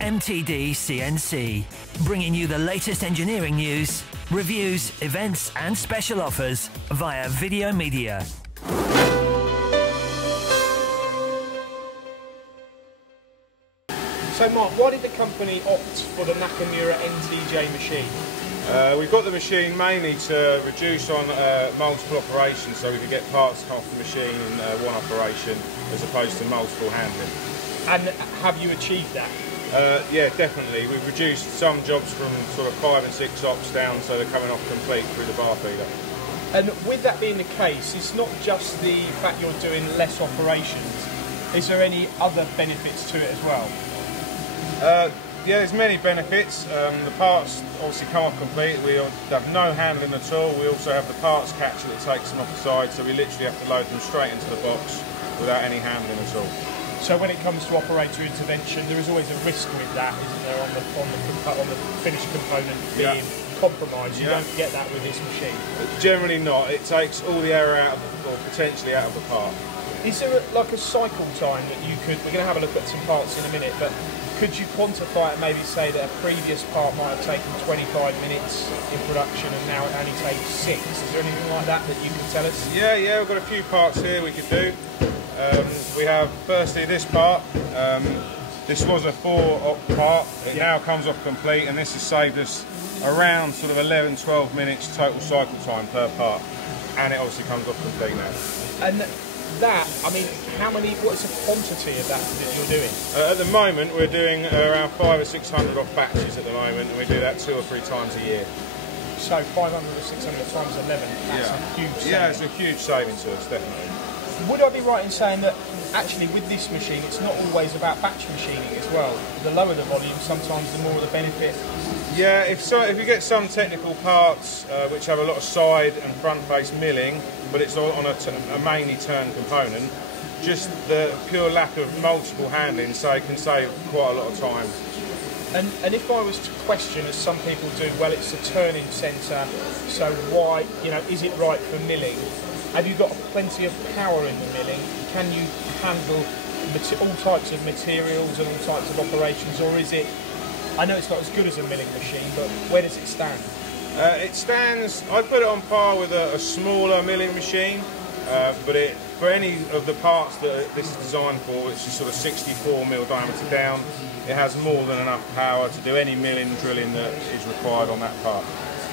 MTDCNC, bringing you the latest engineering news, reviews, events and special offers via video media. So Mark, why did the company opt for the Nakamura NTJ machine? We've got the machine mainly to reduce on multiple operations, so we can get parts off the machine in one operation as opposed to multiple handling. And have you achieved that? Yeah, definitely. We've reduced some jobs from sort of 5 and 6 ops down, so they're coming off complete through the bar feeder. And with that being the case, it's not just the fact you're doing less operations. Is there any other benefits to it as well? Yeah, there's many benefits. The parts obviously come off complete. We have no handling at all. We also have the parts catcher that takes them off the side, so we literally have to load them straight into the box without any handling at all. So when it comes to operator intervention, there is always a risk with that, isn't there, on the finished component being compromised? You don't get that with this machine. Generally not. It takes all the error out of, or potentially out of the part. Is there like a cycle time that you could? We're going to have a look at some parts in a minute, but could you quantify it? Maybe say that a previous part might have taken 25 minutes in production, and now it only takes 6. Is there anything like that that you could tell us? Yeah, we've got a few parts here we could do. We have firstly this part. This was a 4-op part. It now comes off complete, and this has saved us around sort of 11-12 minutes total cycle time per part, and it obviously comes off complete now. And that, I mean, what's the quantity of that you're doing? At the moment we're doing around 500 or 600 off batches at the moment, and we do that 2 or 3 times a year. So 500 or 600 times 11, that's a huge saving. Yeah, it's a huge saving to us, definitely. Would I be right in saying that actually with this machine it's not always about batch machining as well? The lower the volume, sometimes the more the benefit? Yeah, if you get some technical parts which have a lot of side and front face milling, but it's on a mainly turn component, just the pure lack of multiple handling can save quite a lot of time. And if I was to question, as some people do, well, it's a turning centre, so why, is it right for milling? Have you got plenty of power in the milling? Can you handle all types of materials and all types of operations, or is it, I know it's not as good as a milling machine, but where does it stand? It stands, I'd put it on par with a smaller milling machine, but for any of the parts that this is designed for, which is sort of 64mm diameter down, it has more than enough power to do any milling, drilling that is required on that part.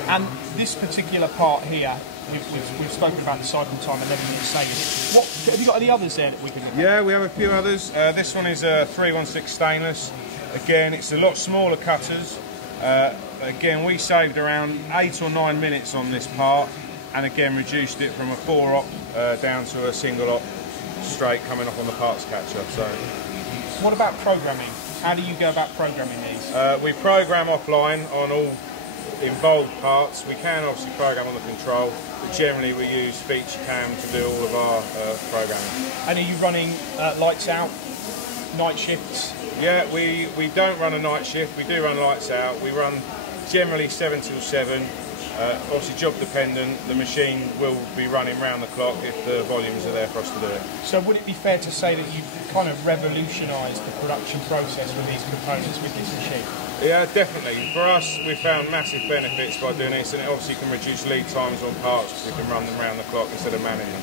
And this particular part here, we've spoken about the cycle time, 11 minutes saving. Have you got any others there that we can look at? Yeah, we have a few others. This one is a 316 stainless. Again, it's a lot smaller cutters. Again, we saved around 8 or 9 minutes on this part, and again reduced it from a 4-op down to a single op straight coming off on the parts catcher. So, what about programming? How do you go about programming these? We program offline on all involved parts. We can obviously program on the control, but generally we use feature cam to do all of our programming. And are you running lights out, night shifts? Yeah, we don't run a night shift. We do run lights out. We run generally 7 till 7. Obviously job dependent. The machine will be running round the clock if the volumes are there for us to do it. So would it be fair to say that you've kind of revolutionised the production process with these components with this machine? Yeah, definitely. For us, we've found massive benefits by doing this, and it obviously can reduce lead times on parts because we can run them round the clock instead of manning them.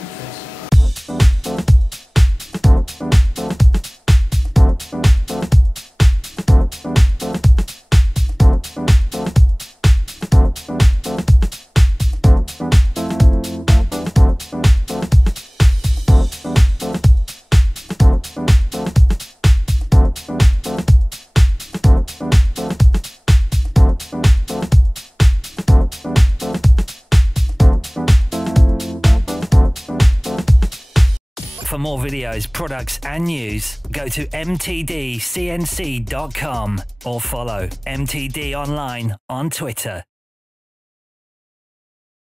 For more videos, products and news, go to mtdcnc.com or follow MTD Online on Twitter.